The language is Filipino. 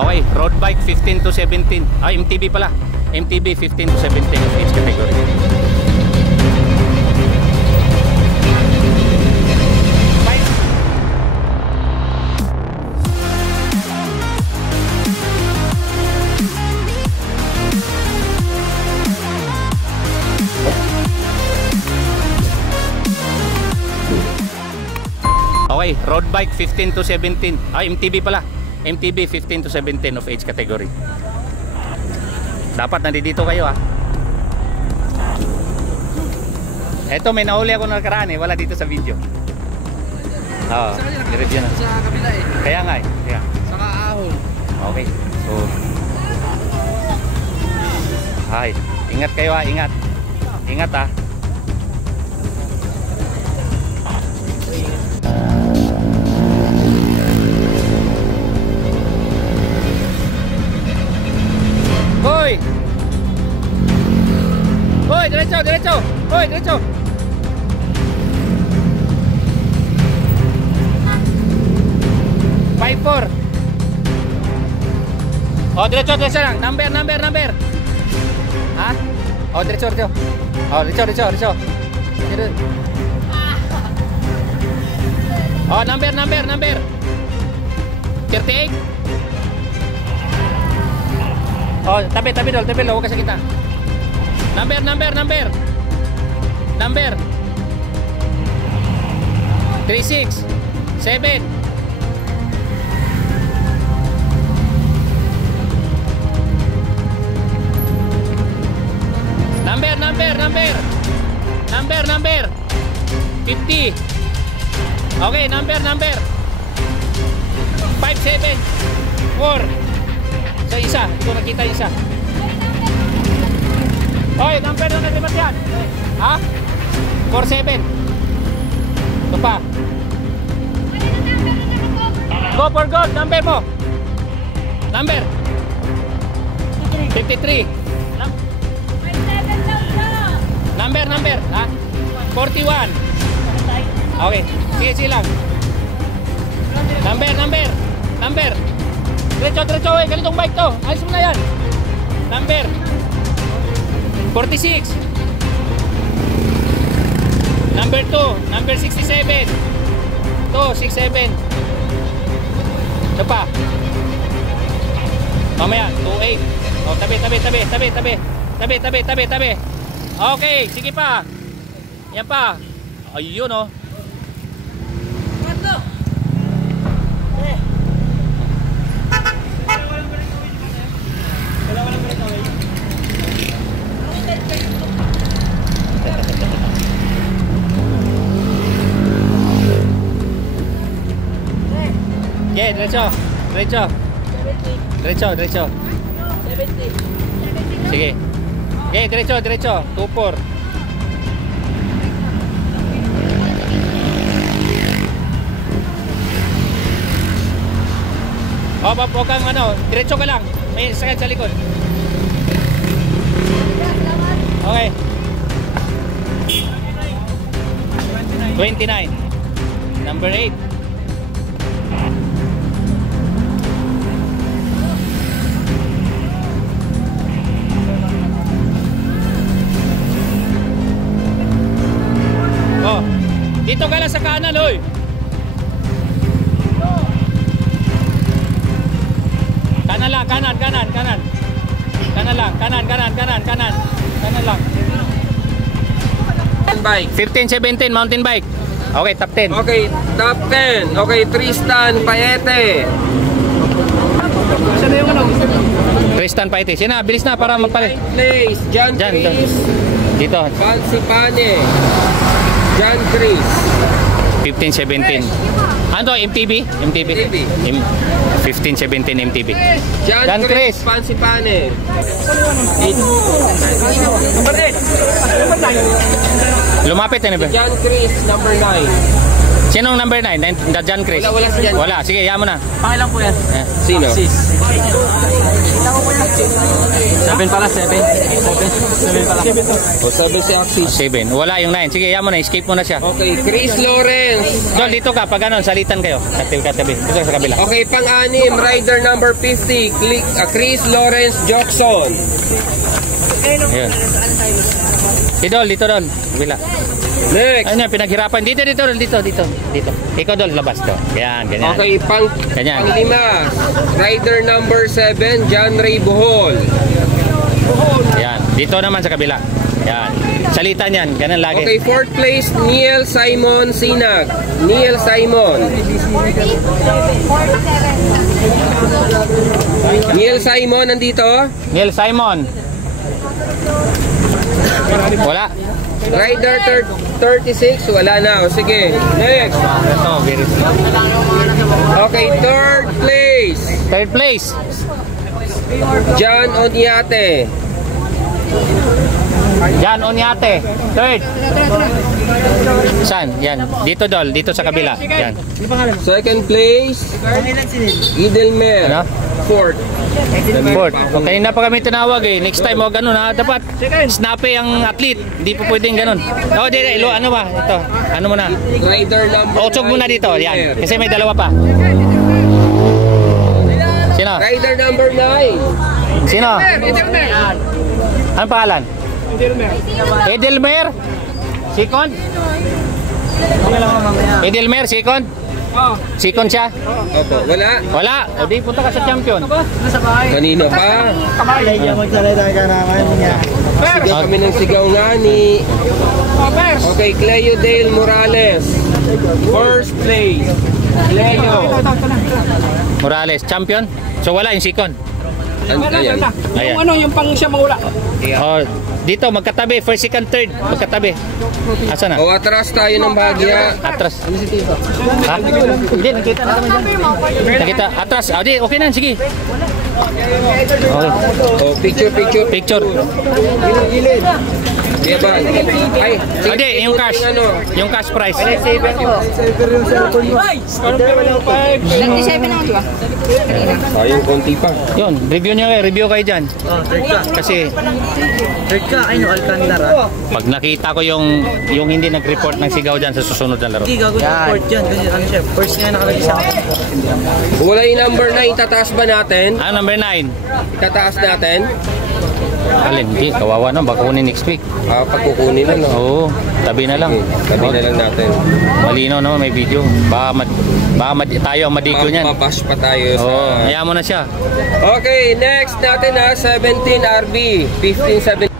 Okay, road bike 15 to 17. MTB pala. MTB 15 to 17 age category. Okay, road bike 15 to 17. MTB pala. MTB 15 to 17 of age category. Dapat nandito kayo Eto, may nahuli ako nakaraan wala dito sa video. I-review na. Sa kabila Kaya nga Kaya. Sa kaahon. Okay. So ingat kayo ingat. Ingat Hoy! Hoy, diretso, diretso! Hoy, diretso! Five-4. Diretso, diretso lang. Number. Diretso. Diretso. Number. 38. Tabi dol, huwag ka sa kita. Number. Number 36 7. Number 50. Okay, number 57 4. So isa, ito nakita isa. Hoy, number na nagribat yan. 47. Ito pa. Go for gold, number mo. Number 53. Number 41. Okay, sige lang. Number Diretso, ganitong bike to. Alis mo na yan. Number 46. Number 2. Number 67. 67. Ito pa. Mamaya, 28. Tabi. Okay, sige pa. Yan pa. Ayun Diretso. 70. Sige. Diretso. 24. Huwag kang diretso ka lang. May sakit sa likod. Okay. 29. Number 8. Dito ka lang sa kanan, oy. Kanan lang. Bike. 15-17 mountain bike. Okay, top 10. Okay, top 10. Okay, Tristan Paete. Saan yung Tristan Paete. Sina, bilis na para magpalit. Place, John Chris. Dito. Pansipane. John Chris. 15-17. Ano? MTB? 15-17 MTB. John Chris Pansipane. Number 8. Lumapit ba? John Chris, number 9. Sinong number 9? John Chris? Wala si John. Wala, sige, yan mo na. Pakilang po yan. Sino? 7 pala, 7 pala. O, 7 si Axis. 7. Wala yung 9. Sige, yan mo na. Escape mo na siya. Okay, Chris Lawrence. Dol, dito ka. Pag ganon, salitan kayo. Katabi. Dito sa kabila. Okay, pang-anim, rider number 50, Chris Lawrence Jackson. Ayun. Dol, dito Dol. Kabila. Next. Ano yan, pinaghirapan. Dito. Ikaw Dol, labas to. Yan, ganyan. Okay, Ganyan. pang-lima, rider number 7, John Ray Bohol. Yan. Dito naman sa kabila. Yan. Salitan yan. Ganun lagi. Okay, fourth place, Neil Simon Sinag. Neil Simon. Neil Simon, nandito. Neil Simon. Wala. Rider 36, wala na. O, sige, next. Ito, very Okay, third place, Third place. John Onyate. Yan, Onyate. Third. Saan? Yan. Dito Dol. Dito sa kabila. Yan. Second place, Idelmer. Ano? Fourth. Fourth. Okay na pa kami tinawag eh. Next time mo ganun ha. Dapat snappy ang athlete. Hindi po pwedeng ganun. Oh, di. Ano ba? Ito. Ano mo na? Rider number Otsog mo na dito. Yan. Kasi may dalawa pa. Sino? Rider number 9. Sino? Anong pangalan? Edelmer. Second? Edelmer, second? Second siya? Opo, wala. Wala. O di, punta ka sa champion. Kanino pa? Sigaw kami ng sigaw nga ni... Okay, Cleo Dale Morales. First place. Cleo. Morales, champion? So wala yung second. Ayan. Ayan. Yung pang siya mawala. Oh, dito magkatabi, first, second, third, magkatabi. Asa na? O, atras tayo ng bahagya. Atras. Ha? Hindi, nakita na kami dyan. Nakita, atras. Ah, di, okay na, sige. Okay. O, picture. Picture. Kaya ba? Ay, Hindi, yung cash. Yung cash price. Sayang, konti pa. Yun, review kayo dyan. Kasi, Third ka, ay no, Alcantara. pag nakita ko yung hindi nag-report ng sigaw dyan sa susunod na laro. Hindi, gagawin yung report dyan. Kasi ano siya, first nga nakalagay sa akin. Kung wala yung number 9, tataas ba natin? Ah, number 9. Tataas natin? Alin, hindi, kawawa na, baka kunin next week. Pagkukunin na, no? Oo, tabi na lang. Tabi na lang natin. Malino naman, may video. Baka tayo ang madikyo niyan. Mabash pa tayo sa... Oo, hayaan mo na siya. Okay, next natin 17 RB. 15-17.